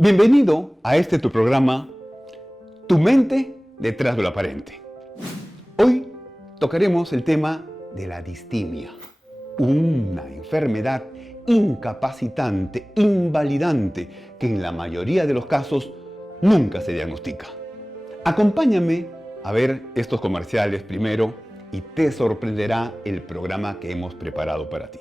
Bienvenido a este tu programa, Tu mente detrás de lo aparente. Hoy tocaremos el tema de la distimia, una enfermedad incapacitante, invalidante, que en la mayoría de los casos nunca se diagnostica. Acompáñame a ver estos comerciales primero y te sorprenderá el programa que hemos preparado para ti.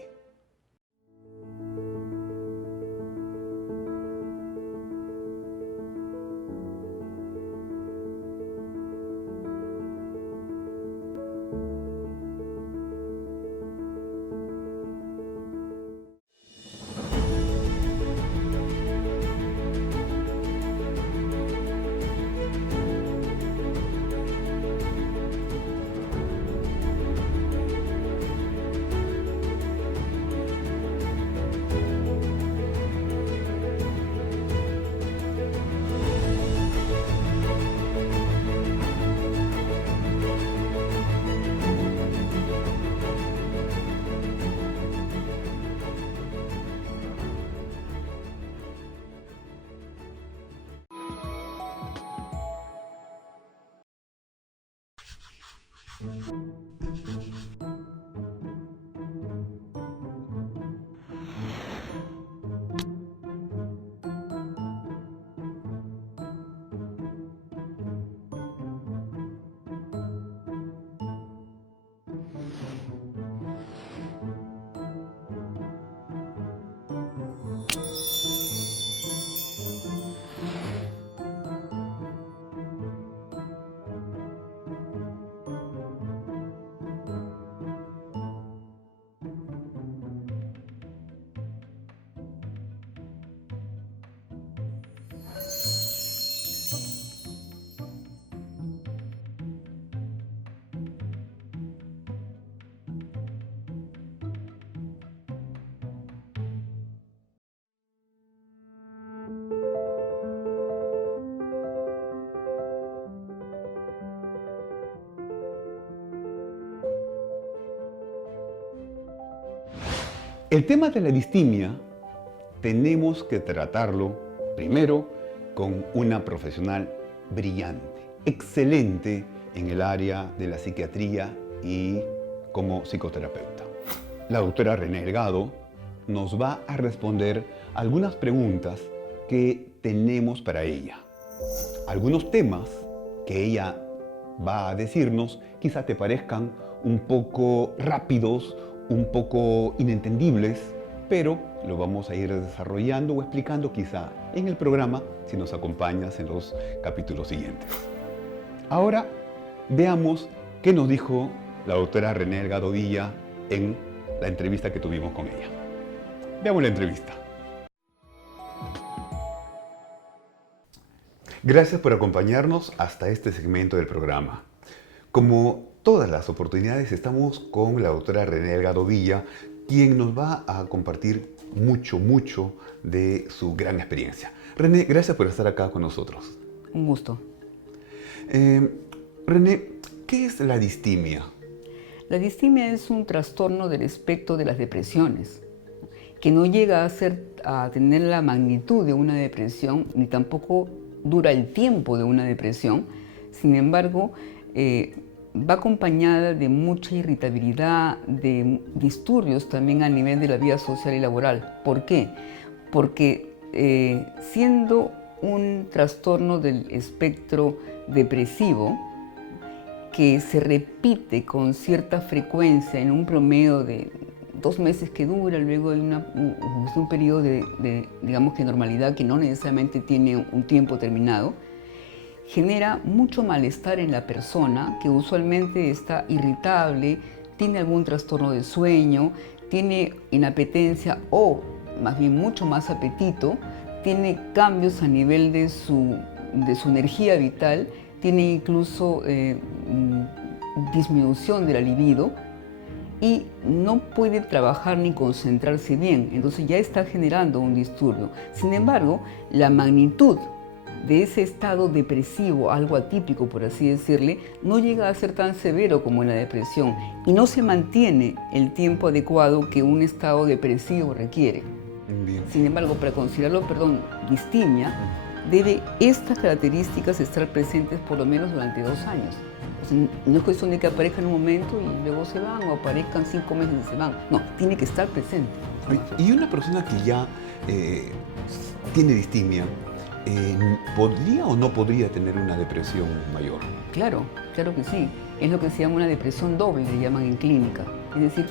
El tema de la distimia tenemos que tratarlo primero con una profesional brillante, excelente en el área de la psiquiatría y como psicoterapeuta. La doctora René Delgado nos va a responder algunas preguntas que tenemos para ella. Algunos temas que ella va a decirnos quizá te parezcan un poco rápidos, un poco inentendibles, pero lo vamos a ir desarrollando o explicando quizá en el programa si nos acompañas en los capítulos siguientes. Ahora veamos qué nos dijo la doctora René Delgado Villa en la entrevista que tuvimos con ella. Veamos la entrevista. Gracias por acompañarnos hasta este segmento del programa. Como todas las oportunidades, estamos con la doctora René Delgado Villa, quien nos va a compartir mucho de su gran experiencia. René, gracias por estar acá con nosotros. Un gusto. René, ¿qué es la distimia? La distimia es un trastorno del espectro de las depresiones, que no llega a tener la magnitud de una depresión, ni tampoco dura el tiempo de una depresión. Sin embargo, va acompañada de mucha irritabilidad, de disturbios también a nivel de la vida social y laboral. ¿Por qué? Porque siendo un trastorno del espectro depresivo que se repite con cierta frecuencia en un promedio de 2 meses que dura, luego hay un periodo digamos que normalidad que no necesariamente tiene un tiempo terminado, genera mucho malestar en la persona, que usualmente está irritable, tiene algún trastorno del sueño, tiene inapetencia o más bien mucho más apetito, tiene cambios a nivel de su energía vital, tiene incluso disminución de la libido y no puede trabajar ni concentrarse bien, entonces ya está generando un disturbio. Sin embargo, la magnitud de ese estado depresivo, algo atípico por así decirle, no llega a ser tan severo como en la depresión y no se mantiene el tiempo adecuado que un estado depresivo requiere. Bien. Sin embargo, para considerarlo, distimia, debe estas características estar presentes por lo menos durante 2 años. O sea, no es cuestión de que aparezcan en un momento y luego se van, o aparezcan 5 meses y se van. No, tiene que estar presente. Y una persona que ya tiene distimia, ¿podría o no podría tener una depresión mayor? Claro, claro que sí. Es lo que se llama una depresión doble, le llaman en clínica. Es decir,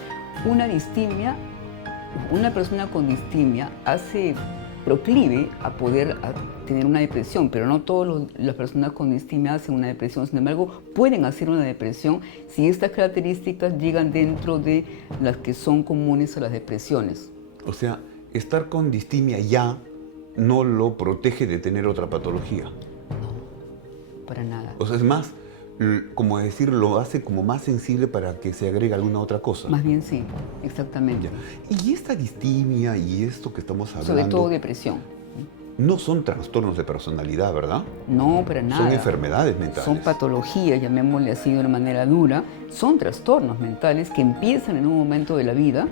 una persona con distimia proclive a poder tener una depresión, pero no todas las personas con distimia hacen una depresión. Sin embargo, pueden hacer una depresión si estas características llegan dentro de las que son comunes a las depresiones. O sea, estar con distimia ya no lo protege de tener otra patología. No, para nada. O sea, es más, como decir, lo hace como más sensible para que se agregue alguna otra cosa. Más bien sí, exactamente. Ya. Y esta distimia y esto que estamos hablando... Sobre todo depresión. No son trastornos de personalidad, ¿verdad? No, para nada. Son enfermedades mentales. Son patologías, llamémosle así de una manera dura. Son trastornos mentales que empiezan en un momento de la vida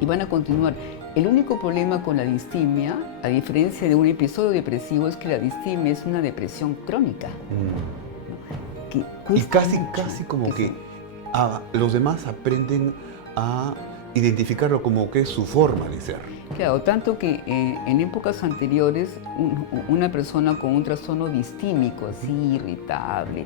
y van a continuar. El único problema con la distimia, a diferencia de un episodio depresivo, es que la distimia es una depresión crónica. Y casi como que los demás aprenden a identificarlo como que es su forma de ser. Claro, tanto que en épocas anteriores una persona con un trastorno distímico, así irritable,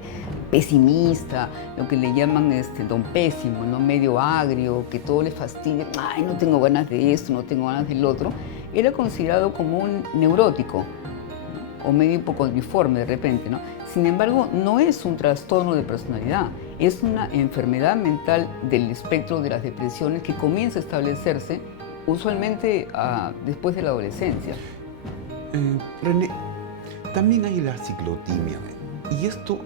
pesimista, lo que le llaman don pésimo, ¿no? Medio agrio, que todo le fastidia, ay, no tengo ganas de esto, no tengo ganas del otro, era considerado como un neurótico, ¿no? O medio hipocondriforme de repente, ¿no? Sin embargo, no es un trastorno de personalidad, es una enfermedad mental del espectro de las depresiones que comienza a establecerse usualmente después de la adolescencia. René, también hay la ciclotimia, y esto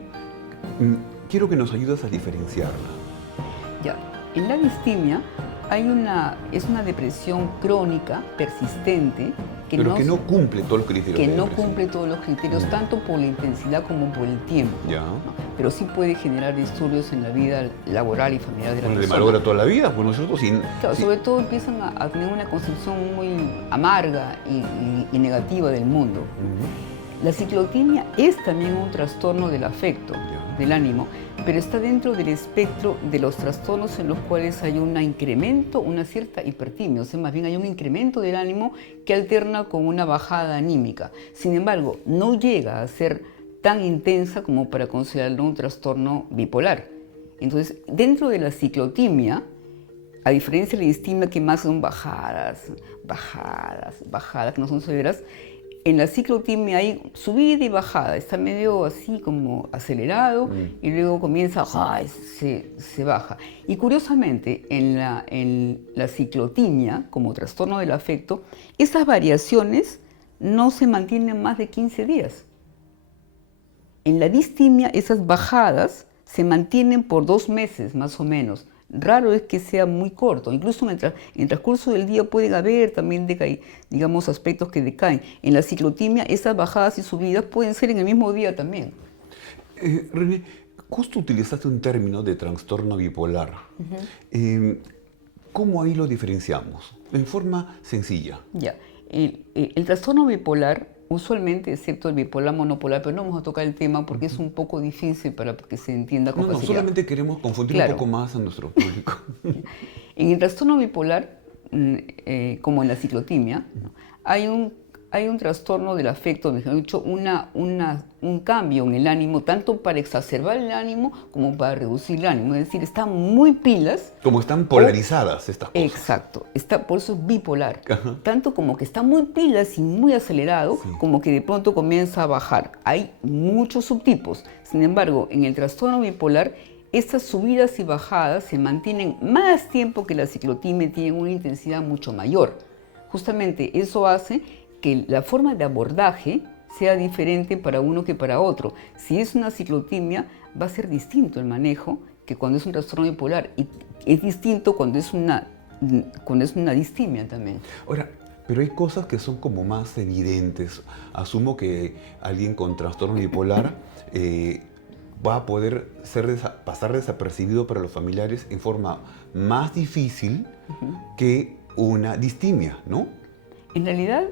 quiero que nos ayudes a diferenciarla. Ya, en la distimia es una depresión crónica, persistente, que no cumple todos los criterios. Que no cumple todos los criterios, tanto por la intensidad como por el tiempo. Ya. ¿No? Pero sí puede generar disturbios en la vida laboral y familiar de la persona. Le malogra toda la vida, pues nosotros sin... Claro, sobre todo empiezan a tener una concepción muy amarga y negativa del mundo. La ciclotimia es también un trastorno del afecto, del ánimo, pero está dentro del espectro de los trastornos en los cuales hay un incremento, una cierta hipertimia, o sea, más bien hay un incremento del ánimo que alterna con una bajada anímica. Sin embargo, no llega a ser tan intensa como para considerarlo un trastorno bipolar. Entonces, dentro de la ciclotimia, a diferencia de la distimia, que más son bajadas, que no son severas, en la ciclotimia hay subida y bajada, está medio así como acelerado y luego comienza, se baja. Y curiosamente, en la ciclotimia, como trastorno del afecto, esas variaciones no se mantienen más de 15 días. En la distimia, esas bajadas se mantienen por 2 meses más o menos. Raro es que sea muy corto, incluso en el transcurso del día pueden haber también aspectos que decaen. En la ciclotimia, esas bajadas y subidas pueden ser en el mismo día también. René, justo utilizaste un término de trastorno bipolar. ¿Cómo ahí lo diferenciamos? En forma sencilla. Ya, el trastorno bipolar, usualmente, excepto el bipolar monopolar, pero no vamos a tocar el tema porque es un poco difícil para que se entienda con facilidad. No, solamente queremos confundir un poco más a nuestro público. En el trastorno bipolar, como en la ciclotimia, hay un trastorno del afecto, mejor dicho, un cambio en el ánimo, tanto para exacerbar el ánimo como para reducir el ánimo. Es decir, están muy pilas. Como están polarizadas estas cosas. Exacto, por eso es bipolar. Tanto como que está muy pilas y muy acelerado, como que de pronto comienza a bajar. Hay muchos subtipos. Sin embargo, en el trastorno bipolar, estas subidas y bajadas se mantienen más tiempo que la ciclotimia, tienen una intensidad mucho mayor. Justamente eso hace que la forma de abordaje sea diferente para uno que para otro. Si es una ciclotimia, va a ser distinto el manejo que cuando es un trastorno bipolar, y es distinto cuando es una distimia también. Ahora, pero hay cosas que son como más evidentes. Asumo que alguien con trastorno bipolar va a poder pasar desapercibido para los familiares en forma más difícil que una distimia, ¿no? En realidad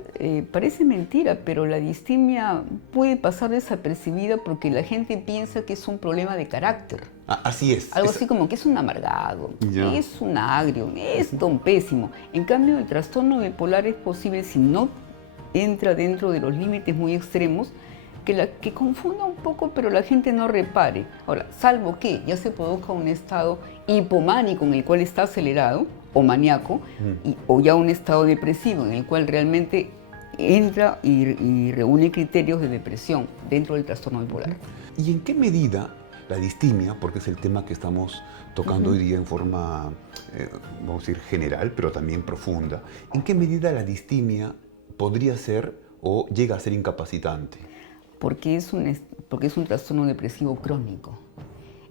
parece mentira, pero la distimia puede pasar desapercibida porque la gente piensa que es un problema de carácter. Así es. Algo así como que es un amargado, Ya. es un agrio, es don pésimo. En cambio, el trastorno bipolar es posible, si no entra dentro de los límites muy extremos, que confunda un poco, pero la gente no repare. Ahora, salvo que ya se produzca un estado hipománico en el cual está acelerado, o maníaco, o ya un estado depresivo en el cual realmente entra y reúne criterios de depresión dentro del trastorno bipolar. ¿Y en qué medida la distimia, porque es el tema que estamos tocando hoy día en forma, vamos a decir, general, pero también profunda, en qué medida la distimia podría ser o llega a ser incapacitante? Porque es un trastorno depresivo crónico.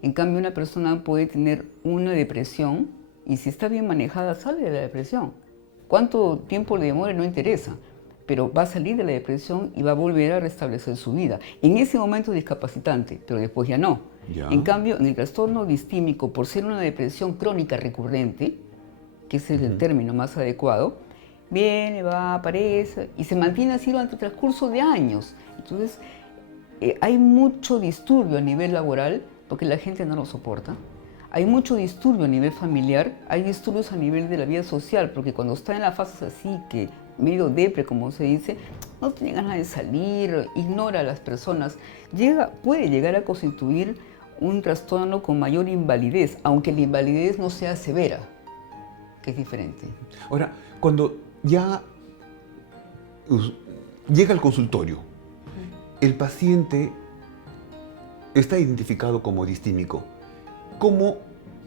En cambio, una persona puede tener una depresión y si está bien manejada sale de la depresión. Cuánto tiempo le demore no interesa, pero va a salir de la depresión y va a volver a restablecer su vida. En ese momento es discapacitante, pero después ya no. Ya. En cambio, en el trastorno distímico, por ser una depresión crónica recurrente, que ese es el término más adecuado, viene, va, aparece y se mantiene así durante el transcurso de años. Entonces, hay mucho disturbio a nivel laboral porque la gente no lo soporta. Hay mucho disturbio a nivel familiar, hay disturbios a nivel de la vida social, porque cuando está en la fase así, que medio depre, como se dice, no tiene ganas de salir, ignora a las personas, puede llegar a constituir un trastorno con mayor invalidez, aunque la invalidez no sea severa, que es diferente. Ahora, cuando ya llega al consultorio, el paciente está identificado como distímico, ¿cómo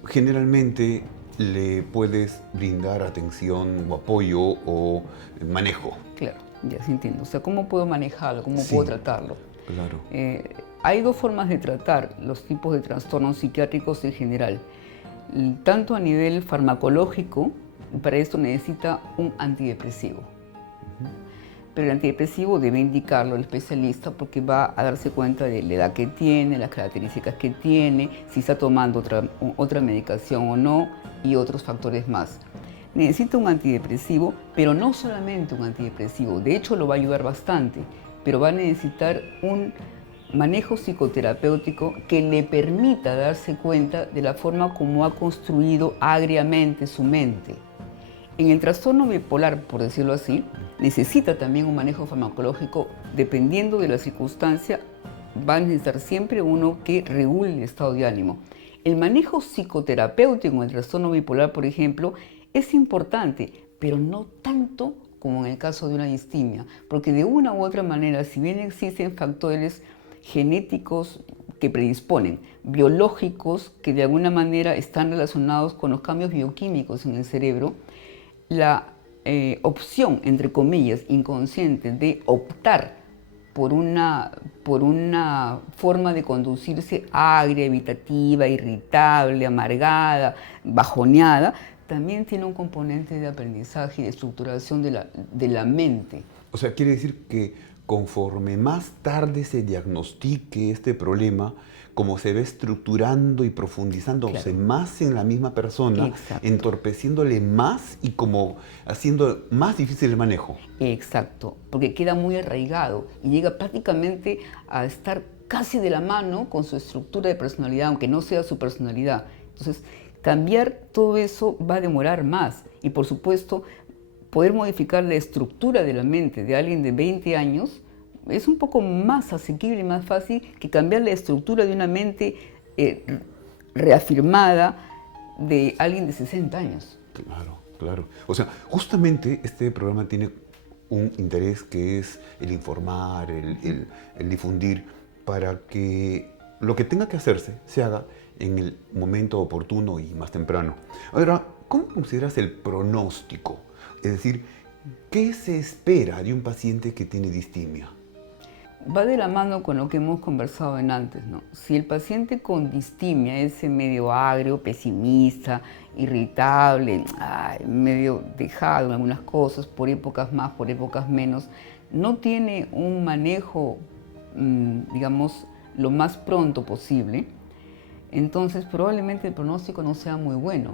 generalmente le puedes brindar atención o apoyo o manejo? Claro, ya se entiende. O sea, ¿cómo puedo manejarlo? ¿Cómo Sí. puedo tratarlo? Claro. Hay dos formas de tratar los tipos de trastornos psiquiátricos en general. Tanto a nivel farmacológico, para esto necesita un antidepresivo. Pero el antidepresivo debe indicarlo el especialista porque va a darse cuenta de la edad que tiene, las características que tiene, si está tomando otra medicación o no y otros factores más. Necesita un antidepresivo, pero no solamente un antidepresivo, de hecho lo va a ayudar bastante, pero va a necesitar un manejo psicoterapéutico que le permita darse cuenta de la forma como ha construido agriamente su mente. En el trastorno bipolar, por decirlo así, necesita también un manejo farmacológico. Dependiendo de la circunstancia, va a necesitar siempre uno que regule el estado de ánimo. El manejo psicoterapéutico en el trastorno bipolar, por ejemplo, es importante, pero no tanto como en el caso de una distimia, porque de una u otra manera, si bien existen factores genéticos que predisponen, biológicos que de alguna manera están relacionados con los cambios bioquímicos en el cerebro, la opción, entre comillas, inconsciente de optar por una forma de conducirse agria, evitativa, irritable, amargada, bajoneada, también tiene un componente de aprendizaje y de estructuración de la mente. O sea, quiere decir que conforme más tarde se diagnostique este problema, como se ve estructurando y profundizándose más en la misma persona, Exacto. entorpeciéndole más y como haciendo más difícil el manejo. Exacto, porque queda muy arraigado y llega prácticamente a estar casi de la mano con su estructura de personalidad, aunque no sea su personalidad. Entonces, cambiar todo eso va a demorar más y, por supuesto, poder modificar la estructura de la mente de alguien de 20 años es un poco más asequible y más fácil que cambiar la estructura de una mente reafirmada de alguien de 60 años. Claro, claro. O sea, justamente este programa tiene un interés que es el informar, el difundir, para que lo que tenga que hacerse se haga en el momento oportuno y más temprano. Ahora, ¿cómo consideras el pronóstico? Es decir, ¿qué se espera de un paciente que tiene distimia? Va de la mano con lo que hemos conversado en antes, ¿no? Si el paciente con distimia es medio agrio, pesimista, irritable, medio dejado en algunas cosas, por épocas más, por épocas menos, no tiene un manejo, digamos, lo más pronto posible, entonces probablemente el pronóstico no sea muy bueno.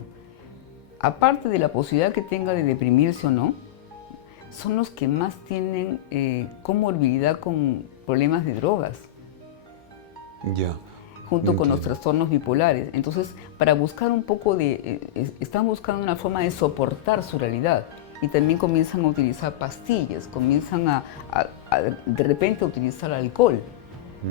Aparte de la posibilidad que tenga de deprimirse o no, son los que más tienen comorbilidad con problemas de drogas, Ya. junto con los Entiendo. trastornos bipolares. Entonces, para buscar un poco están buscando una forma de soportar su realidad y también comienzan a utilizar pastillas, comienzan de repente a utilizar alcohol.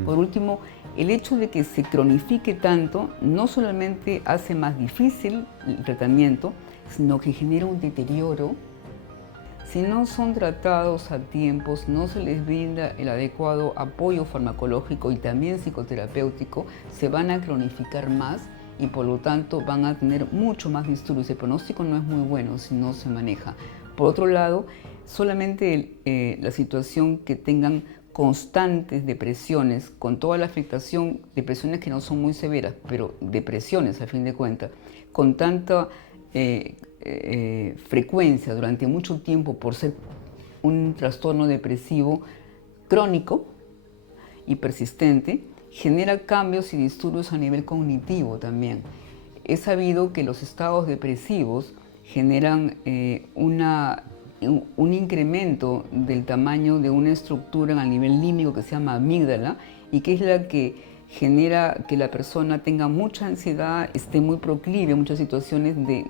Por último, el hecho de que se cronifique tanto no solamente hace más difícil el tratamiento, sino que genera un deterioro. Si no son tratados a tiempos, no se les brinda el adecuado apoyo farmacológico y también psicoterapéutico, se van a cronificar más y por lo tanto van a tener mucho más disturbios. El pronóstico no es muy bueno si no se maneja. Por otro lado, solamente la situación que tengan constantes depresiones, con toda la afectación, depresiones que no son muy severas, pero depresiones a fin de cuentas, con tanta frecuencia durante mucho tiempo por ser un trastorno depresivo crónico y persistente, genera cambios y disturbios a nivel cognitivo también. Es sabido que los estados depresivos generan un incremento del tamaño de una estructura a nivel límbico que se llama amígdala y que es la que genera que la persona tenga mucha ansiedad, esté muy proclive a muchas situaciones de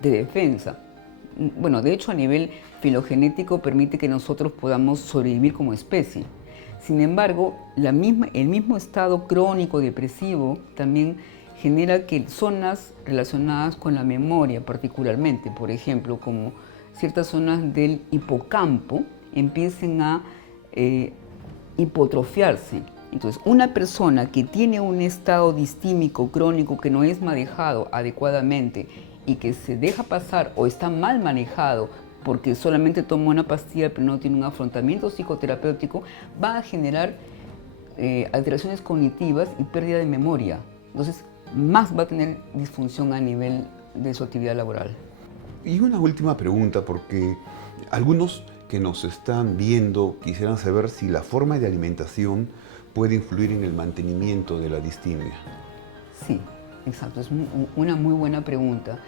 defensa. Bueno, de hecho a nivel filogenético permite que nosotros podamos sobrevivir como especie. Sin embargo, el mismo estado crónico depresivo también genera que zonas relacionadas con la memoria particularmente, por ejemplo, como ciertas zonas del hipocampo, empiecen a hipotrofiarse. Entonces, una persona que tiene un estado distímico crónico que no es manejado adecuadamente y que se deja pasar o está mal manejado porque solamente toma una pastilla pero no tiene un afrontamiento psicoterapéutico, va a generar alteraciones cognitivas y pérdida de memoria. Entonces, más va a tener disfunción a nivel de su actividad laboral. Y una última pregunta, porque algunos que nos están viendo quisieran saber si la forma de alimentación puede influir en el mantenimiento de la distimia. Sí, exacto, es una muy buena pregunta.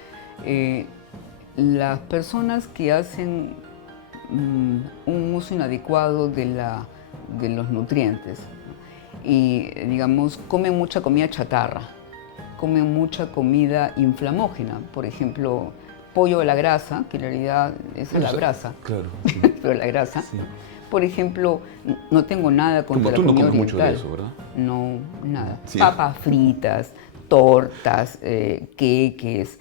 Las personas que hacen un uso inadecuado de los nutrientes y, digamos, comen mucha comida chatarra, comen mucha comida inflamógena, por ejemplo, pollo a la grasa, que en realidad es a la brasa, Claro. Sí. pero la grasa. Sí. Por ejemplo, no tengo nada contra la Tú no comida comes mucho de oriental. eso, ¿verdad? No, nada. Sí. Papas fritas, tortas, queques,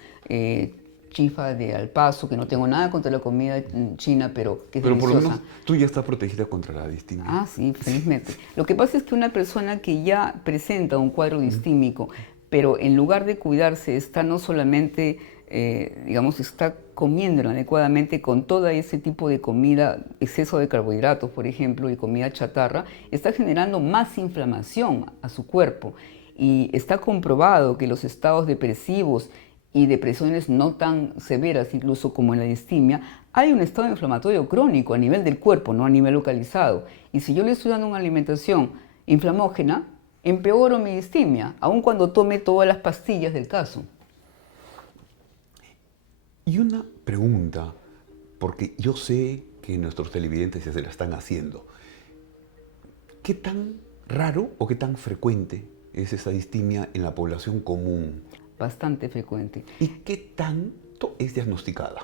chifa de al paso, que no tengo nada contra la comida china, pero que es Pero por lo deliciosa. menos tú ya estás protegida contra la distimia. Ah, sí, felizmente. Lo que pasa es que una persona que ya presenta un cuadro distímico, pero en lugar de cuidarse está no solamente, digamos, está comiendo inadecuadamente con todo ese tipo de comida, exceso de carbohidratos, por ejemplo, y comida chatarra, está generando más inflamación a su cuerpo. Y está comprobado que los estados depresivos y depresiones no tan severas, incluso como en la distimia, hay un estado inflamatorio crónico a nivel del cuerpo, no a nivel localizado. Y si yo le estoy dando una alimentación inflamógena, empeoro mi distimia, aun cuando tome todas las pastillas del caso. Y una pregunta, porque yo sé que nuestros televidentes ya se la están haciendo. ¿Qué tan raro o qué tan frecuente es esa distimia en la población común? Bastante frecuente. ¿Y qué tanto es diagnosticada?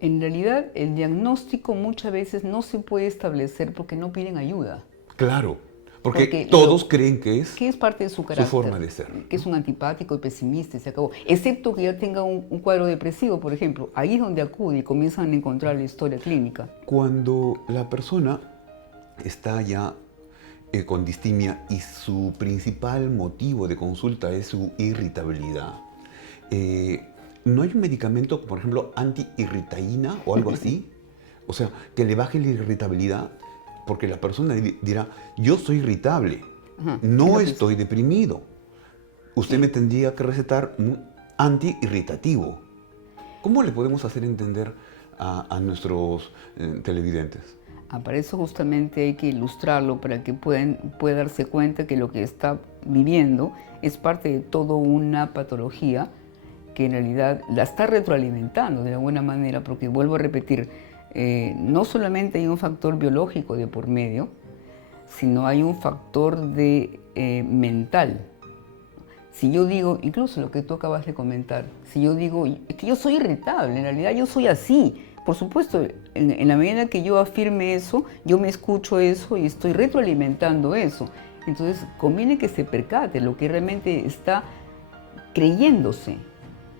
En realidad, el diagnóstico muchas veces no se puede establecer porque no piden ayuda. Claro, porque Porque todos creen que es ¿Qué es parte de su carácter? forma de ser. Que es un antipático y pesimista y se acabó. Excepto que ya tenga un cuadro depresivo, por ejemplo. Ahí es donde acude y comienzan a encontrar la historia clínica. Cuando la persona está ya con distimia y su principal motivo de consulta es su irritabilidad, ¿no hay un medicamento, por ejemplo, antiirritaína o algo así? O sea, que le baje la irritabilidad, porque la persona dirá, yo soy irritable, Ajá, no es lo que estoy deprimido. Usted me tendría que recetar un antiirritativo. ¿Cómo le podemos hacer entender a nuestros televidentes? Para eso justamente hay que ilustrarlo para que pueda darse cuenta que lo que está viviendo es parte de toda una patología que en realidad la está retroalimentando de alguna manera, porque vuelvo a repetir, no solamente hay un factor biológico de por medio, sino hay un factor mental. Si yo digo, incluso lo que tú acabas de comentar, si yo digo, es que yo soy irritable, en realidad yo soy así. Por supuesto, en la medida que yo afirme eso, yo me escucho eso y estoy retroalimentando eso. Entonces, conviene que se percate lo que realmente está creyéndose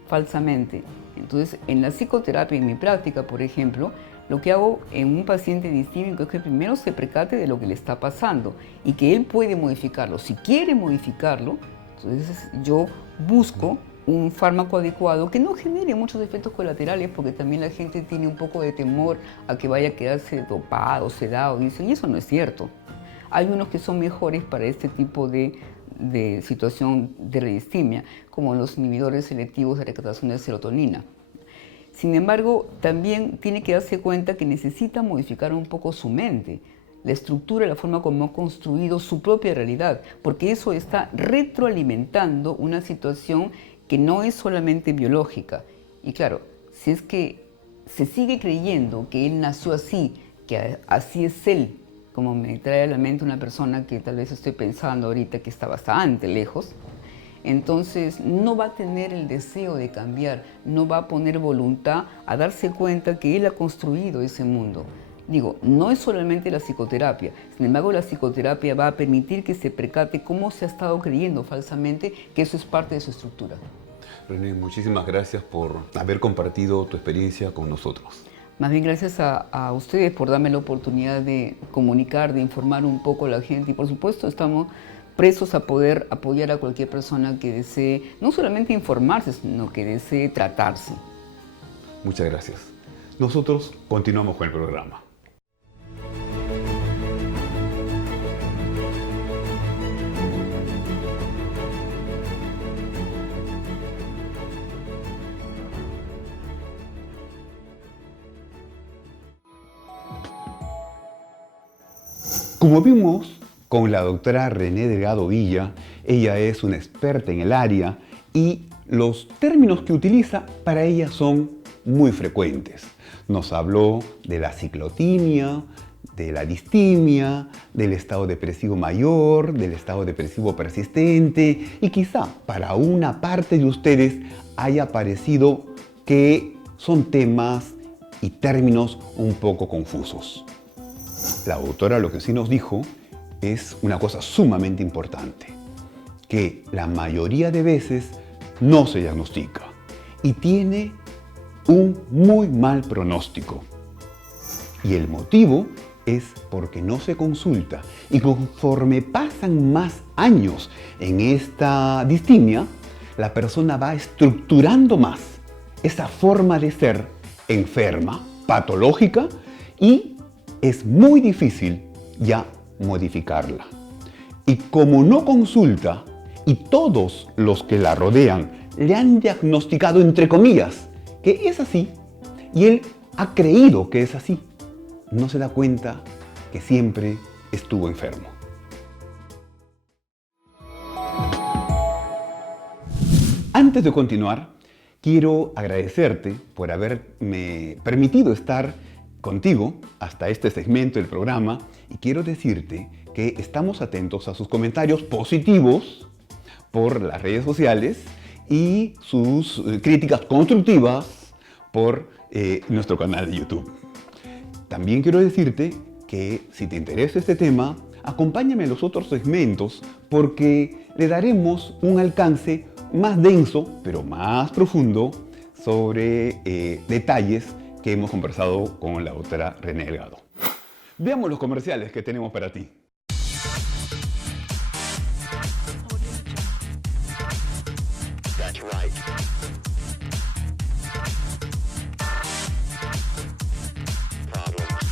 falsamente. Entonces, en la psicoterapia, en mi práctica, por ejemplo, lo que hago en un paciente distímico es que primero se percate de lo que le está pasando y que él puede modificarlo. Si quiere modificarlo, entonces yo busco un fármaco adecuado que no genere muchos efectos colaterales, porque también la gente tiene un poco de temor a que vaya a quedarse dopado, sedado, dicen, y eso no es cierto. Hay unos que son mejores para este tipo de situación de redistimia, como los inhibidores selectivos de recaptación de serotonina. Sin embargo, también tiene que darse cuenta que necesita modificar un poco su mente, la estructura, la forma como ha construido su propia realidad, porque eso está retroalimentando una situación que no es solamente biológica. Y claro, si es que se sigue creyendo que él nació así, que así es él, como me trae a la mente una persona que tal vez estoy pensando ahorita que está bastante lejos, entonces no va a tener el deseo de cambiar, no va a poner voluntad a darse cuenta que él ha construido ese mundo. Digo, no es solamente la psicoterapia, sin embargo la psicoterapia va a permitir que se percate cómo se ha estado creyendo falsamente que eso es parte de su estructura. René, muchísimas gracias por haber compartido tu experiencia con nosotros. Más bien gracias a ustedes por darme la oportunidad de comunicar, de informar un poco a la gente y por supuesto estamos presos a poder apoyar a cualquier persona que desee no solamente informarse, sino que desee tratarse. Muchas gracias. Nosotros continuamos con el programa. Como vimos con la doctora René Delgado Villa, ella es una experta en el área y los términos que utiliza para ella son muy frecuentes. Nos habló de la ciclotimia, de la distimia, del estado depresivo mayor, del estado depresivo persistente y quizá para una parte de ustedes haya parecido que son temas y términos un poco confusos. La autora lo que sí nos dijo es una cosa sumamente importante, que la mayoría de veces no se diagnostica y tiene un muy mal pronóstico. Y el motivo es porque no se consulta y conforme pasan más años en esta distimia, la persona va estructurando más esa forma de ser enferma, patológica y es muy difícil ya modificarla. Y como no consulta y todos los que la rodean le han diagnosticado, entre comillas, que es así, y él ha creído que es así, no se da cuenta que siempre estuvo enfermo. Antes de continuar, quiero agradecerte por haberme permitido estar contigo hasta este segmento del programa y quiero decirte que estamos atentos a sus comentarios positivos por las redes sociales y sus críticas constructivas por nuestro canal de YouTube. También quiero decirte que si te interesa este tema, acompáñame a los otros segmentos porque le daremos un alcance más denso, pero más profundo sobre detalles que hemos conversado con la doctora René Delgado. Veamos los comerciales que tenemos para ti. That's right. Problems.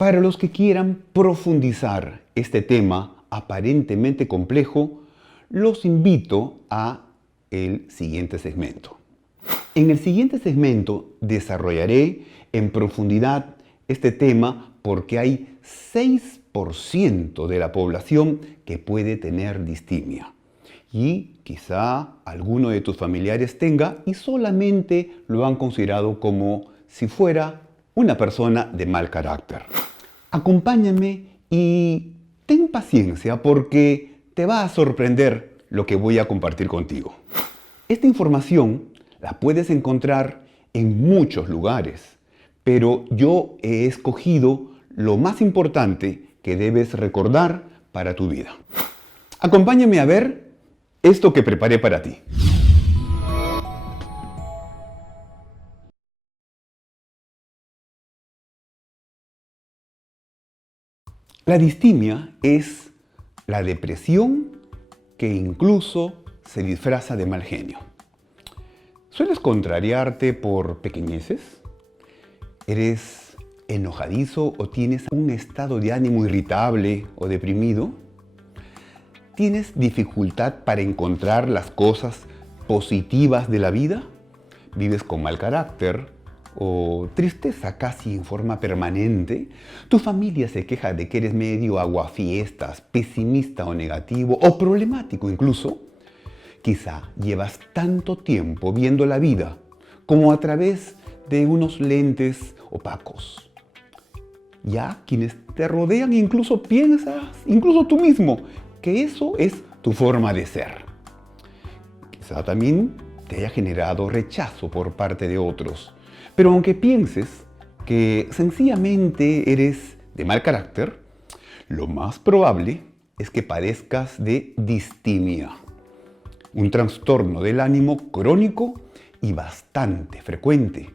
Para los que quieran profundizar este tema aparentemente complejo, los invito a el siguiente segmento. En el siguiente segmento desarrollaré en profundidad este tema porque hay 6% de la población que puede tener distimia. Y quizá alguno de tus familiares tenga y solamente lo han considerado como si fuera una persona de mal carácter. Acompáñame y ten paciencia porque te va a sorprender lo que voy a compartir contigo. Esta información la puedes encontrar en muchos lugares, pero yo he escogido lo más importante que debes recordar para tu vida. Acompáñame a ver esto que preparé para ti. La distimia es la depresión que incluso se disfraza de mal genio. ¿Sueles contrariarte por pequeñeces? ¿Eres enojadizo o tienes un estado de ánimo irritable o deprimido? ¿Tienes dificultad para encontrar las cosas positivas de la vida? ¿Vives con mal carácter o tristeza casi en forma permanente? ¿Tu familia se queja de que eres medio aguafiestas, pesimista o negativo o problemático incluso? Quizá llevas tanto tiempo viendo la vida como a través de unos lentes opacos. Ya quienes te rodean incluso piensas, incluso tú mismo, que eso es tu forma de ser. Quizá también te haya generado rechazo por parte de otros. Pero aunque pienses que sencillamente eres de mal carácter, lo más probable es que padezcas de distimia, un trastorno del ánimo crónico y bastante frecuente,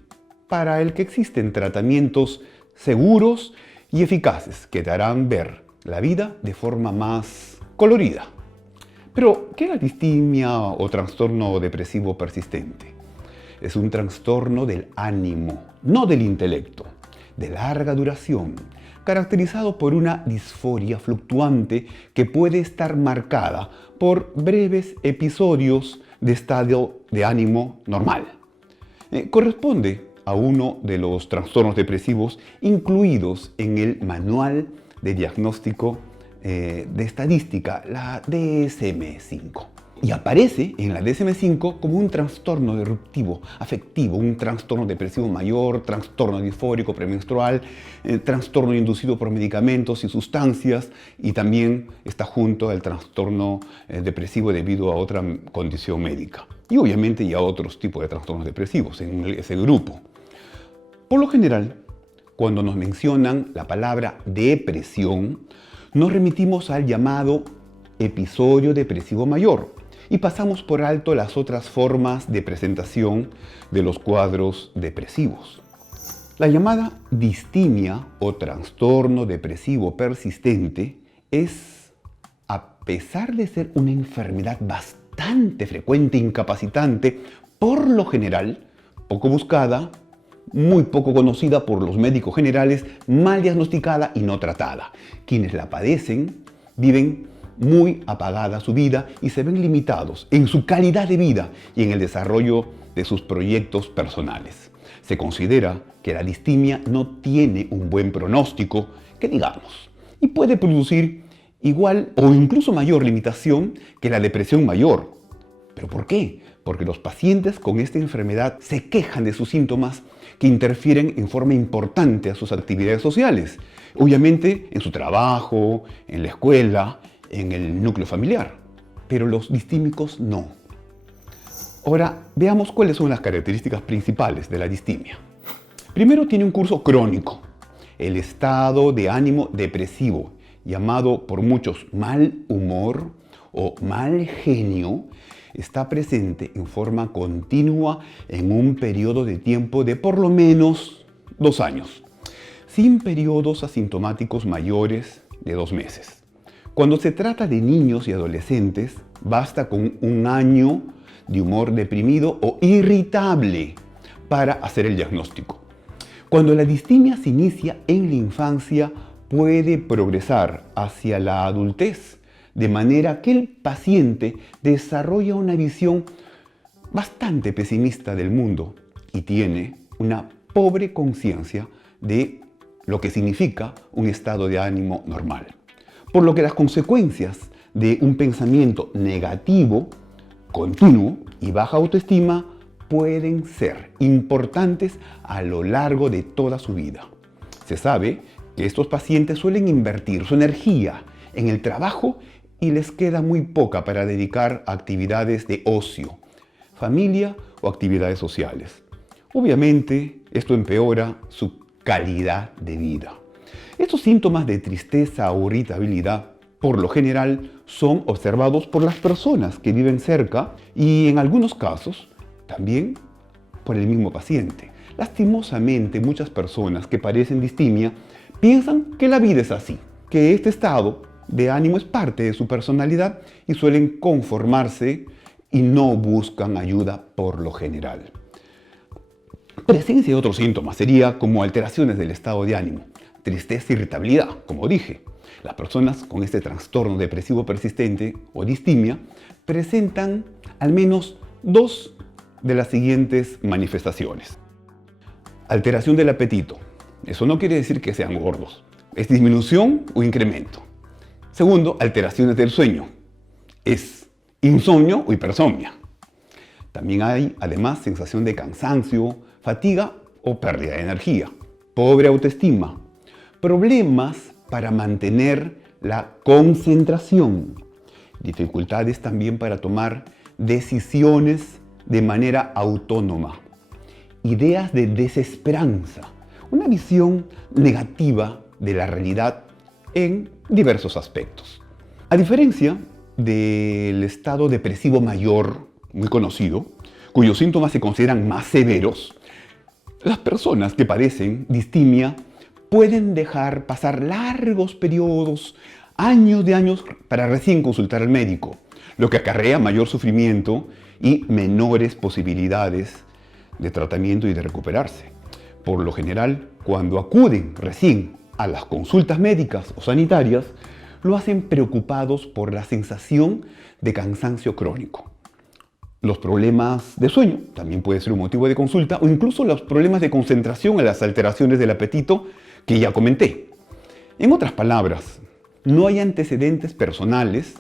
para el que existen tratamientos seguros y eficaces que te harán ver la vida de forma más colorida. Pero, ¿qué es la distimia o trastorno depresivo persistente? Es un trastorno del ánimo, no del intelecto, de larga duración, caracterizado por una disforia fluctuante que puede estar marcada por breves episodios de estado de ánimo normal. Corresponde a uno de los trastornos depresivos incluidos en el Manual de Diagnóstico de Estadística, la DSM-5. Y aparece en la DSM-5 como un trastorno disruptivo afectivo, un trastorno depresivo mayor, trastorno disfórico premenstrual, trastorno inducido por medicamentos y sustancias, y también está junto al trastorno depresivo debido a otra condición médica. Y obviamente ya otros tipos de trastornos depresivos en ese grupo. Por lo general, cuando nos mencionan la palabra depresión, nos remitimos al llamado episodio depresivo mayor y pasamos por alto las otras formas de presentación de los cuadros depresivos. La llamada distimia o trastorno depresivo persistente es, a pesar de ser una enfermedad bastante frecuente e incapacitante, por lo general poco buscada, muy poco conocida por los médicos generales, mal diagnosticada y no tratada. Quienes la padecen viven muy apagada su vida y se ven limitados en su calidad de vida y en el desarrollo de sus proyectos personales. Se considera que la distimia no tiene un buen pronóstico, que digamos, y puede producir igual o incluso mayor limitación que la depresión mayor. ¿Pero por qué? Porque los pacientes con esta enfermedad se quejan de sus síntomas que interfieren en forma importante a sus actividades sociales, obviamente en su trabajo, en la escuela, en el núcleo familiar, pero los distímicos no. Ahora, veamos cuáles son las características principales de la distimia. Primero, tiene un curso crónico, el estado de ánimo depresivo, llamado por muchos mal humor o mal genio, está presente en forma continua en un periodo de tiempo de por lo menos 2 años, sin periodos asintomáticos mayores de 2 meses. Cuando se trata de niños y adolescentes, basta con 1 año de humor deprimido o irritable para hacer el diagnóstico. Cuando la distimia se inicia en la infancia, puede progresar hacia la adultez, de manera que el paciente desarrolla una visión bastante pesimista del mundo y tiene una pobre conciencia de lo que significa un estado de ánimo normal. Por lo que las consecuencias de un pensamiento negativo, continuo y baja autoestima pueden ser importantes a lo largo de toda su vida. Se sabe que estos pacientes suelen invertir su energía en el trabajo y les queda muy poca para dedicar a actividades de ocio, familia o actividades sociales. Obviamente, esto empeora su calidad de vida. Estos síntomas de tristeza o irritabilidad, por lo general, son observados por las personas que viven cerca y, en algunos casos, también por el mismo paciente. Lastimosamente, muchas personas que padecen distimia piensan que la vida es así, que este estado de ánimo es parte de su personalidad y suelen conformarse y no buscan ayuda por lo general. Presencia de otros síntomas sería como alteraciones del estado de ánimo, tristeza e irritabilidad, como dije. Las personas con este trastorno depresivo persistente o distimia presentan al menos dos de las siguientes manifestaciones. Alteración del apetito. Eso no quiere decir que sean gordos. Es disminución o incremento. Segundo, alteraciones del sueño. Es insomnio o hipersomnia. También hay, además, sensación de cansancio, fatiga o pérdida de energía. Pobre autoestima. Problemas para mantener la concentración. Dificultades también para tomar decisiones de manera autónoma. Ideas de desesperanza. Una visión negativa de la realidad en diversos aspectos. A diferencia del estado depresivo mayor, muy conocido, cuyos síntomas se consideran más severos, las personas que padecen distimia pueden dejar pasar largos periodos, años de años, para recién consultar al médico, lo que acarrea mayor sufrimiento y menores posibilidades de tratamiento y de recuperarse. Por lo general, cuando acuden recién a las consultas médicas o sanitarias, lo hacen preocupados por la sensación de cansancio crónico. Los problemas de sueño también puede ser un motivo de consulta, o incluso los problemas de concentración a las alteraciones del apetito que ya comenté. En otras palabras, no hay antecedentes personales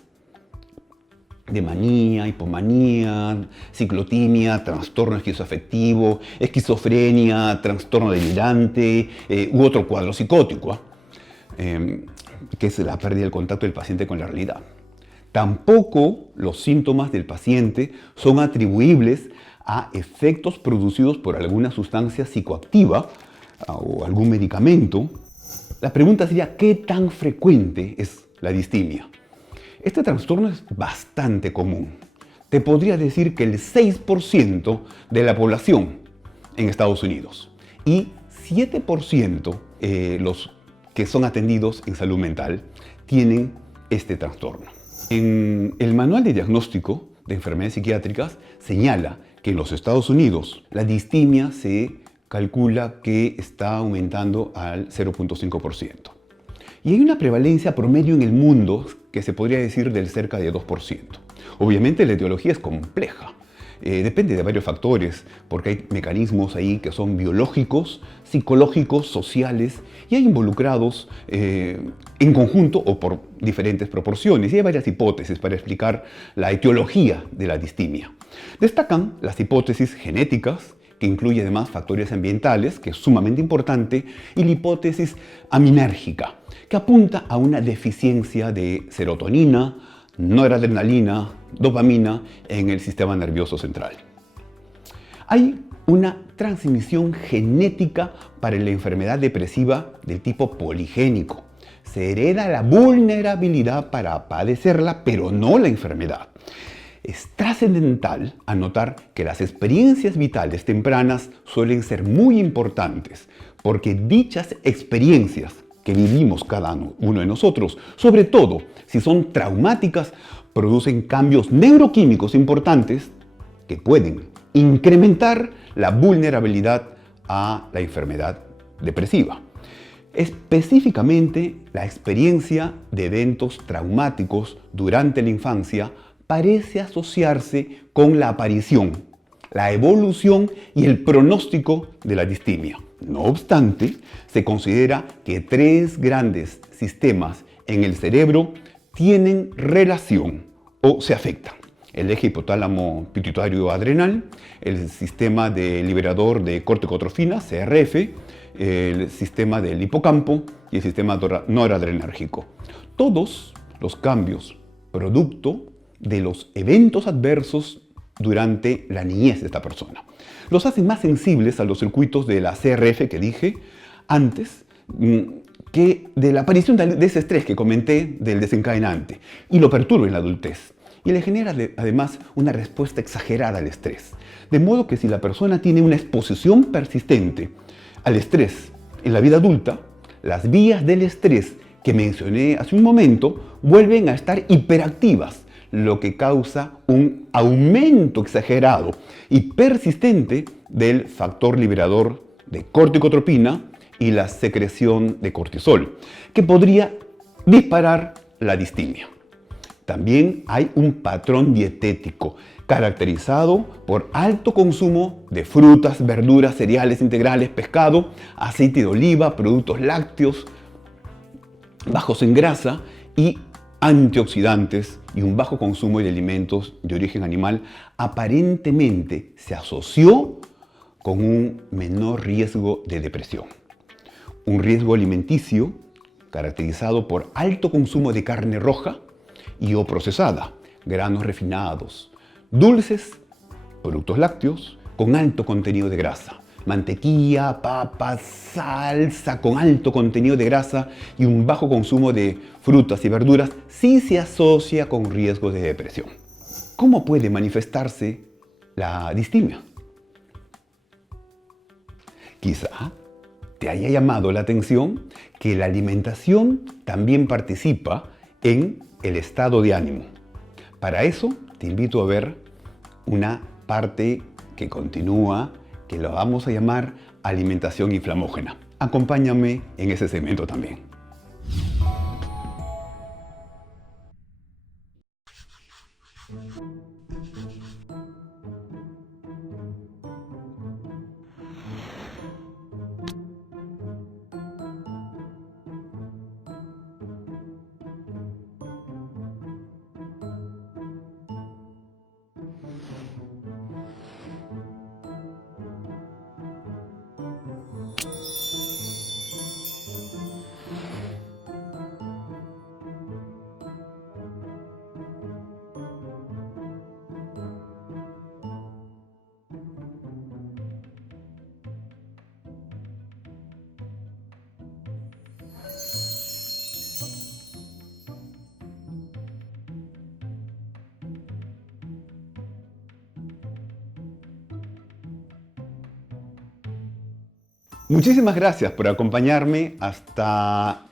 de manía, hipomanía, ciclotimia, trastorno esquizoafectivo, esquizofrenia, trastorno delirante u otro cuadro psicótico, que es la pérdida del contacto del paciente con la realidad. Tampoco los síntomas del paciente son atribuibles a efectos producidos por alguna sustancia psicoactiva o algún medicamento. La pregunta sería, ¿qué tan frecuente es la distimia? Este trastorno es bastante común. Te podría decir que el 6% de la población en Estados Unidos y 7% los que son atendidos en salud mental tienen este trastorno. En el Manual de Diagnóstico de Enfermedades Psiquiátricas señala que en los Estados Unidos la distimia se calcula que está aumentando al 0.5%. Y hay una prevalencia promedio en el mundo que se podría decir del cerca de 2%. Obviamente la etiología es compleja. Depende de varios factores, porque hay mecanismos ahí que son biológicos, psicológicos, sociales, y hay involucrados en conjunto o por diferentes proporciones. Y hay varias hipótesis para explicar la etiología de la distimia. Destacan las hipótesis genéticas, que incluye además factores ambientales, que es sumamente importante, y la hipótesis aminérgica, que apunta a una deficiencia de serotonina, noradrenalina, dopamina en el sistema nervioso central. Hay una transmisión genética para la enfermedad depresiva del tipo poligénico. Se hereda la vulnerabilidad para padecerla, pero no la enfermedad. Es trascendental anotar que las experiencias vitales tempranas suelen ser muy importantes, porque dichas experiencias que vivimos cada uno de nosotros, sobre todo si son traumáticas, producen cambios neuroquímicos importantes que pueden incrementar la vulnerabilidad a la enfermedad depresiva. Específicamente, la experiencia de eventos traumáticos durante la infancia parece asociarse con la aparición, la evolución y el pronóstico de la distimia. No obstante, se considera que 3 grandes sistemas en el cerebro tienen relación o se afectan: el eje hipotálamo pituitario adrenal, el sistema de liberador de corticotrofina, CRF, el sistema del hipocampo y el sistema noradrenérgico. Todos los cambios producto de los eventos adversos durante la niñez de esta persona los hacen más sensibles a los circuitos de la CRF que dije antes, que de la aparición de ese estrés que comenté del desencadenante, y lo perturba en la adultez. Y le genera además una respuesta exagerada al estrés. De modo que si la persona tiene una exposición persistente al estrés en la vida adulta, las vías del estrés que mencioné hace un momento vuelven a estar hiperactivas, lo que causa un aumento exagerado y persistente del factor liberador de corticotropina y la secreción de cortisol, que podría disparar la distimia. También hay un patrón dietético caracterizado por alto consumo de frutas, verduras, cereales integrales, pescado, aceite de oliva, productos lácteos, bajos en grasa y antioxidantes, y un bajo consumo de alimentos de origen animal aparentemente se asoció con un menor riesgo de depresión. Un riesgo alimenticio caracterizado por alto consumo de carne roja y o procesada, granos refinados, dulces, productos lácteos con alto contenido de grasa, mantequilla, papas, salsa con alto contenido de grasa y un bajo consumo de frutas y verduras sí se asocia con riesgos de depresión. ¿Cómo puede manifestarse la distimia? Quizá te haya llamado la atención que la alimentación también participa en el estado de ánimo. Para eso te invito a ver una parte que continúa, que lo vamos a llamar alimentación inflamógena. Acompáñame en ese segmento también. Muchísimas gracias por acompañarme hasta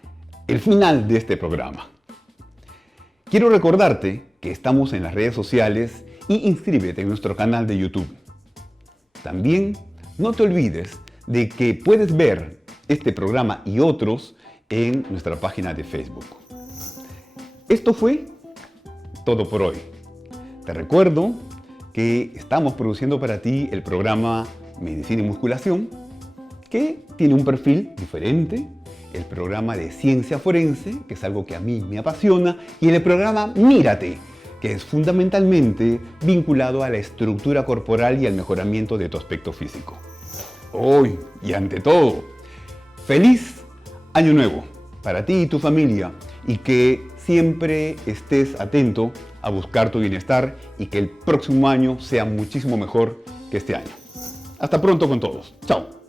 el final de este programa. Quiero recordarte que estamos en las redes sociales y inscríbete en nuestro canal de YouTube. También no te olvides de que puedes ver este programa y otros en nuestra página de Facebook. Esto fue todo por hoy. Te recuerdo que estamos produciendo para ti el programa Medicina y Musculación, que tiene un perfil diferente, el programa de Ciencia Forense, que es algo que a mí me apasiona, y el programa Mírate, que es fundamentalmente vinculado a la estructura corporal y al mejoramiento de tu aspecto físico. Hoy, y ante todo, ¡feliz Año Nuevo para ti y tu familia! Y que siempre estés atento a buscar tu bienestar y que el próximo año sea muchísimo mejor que este año. Hasta pronto con todos. ¡Chao!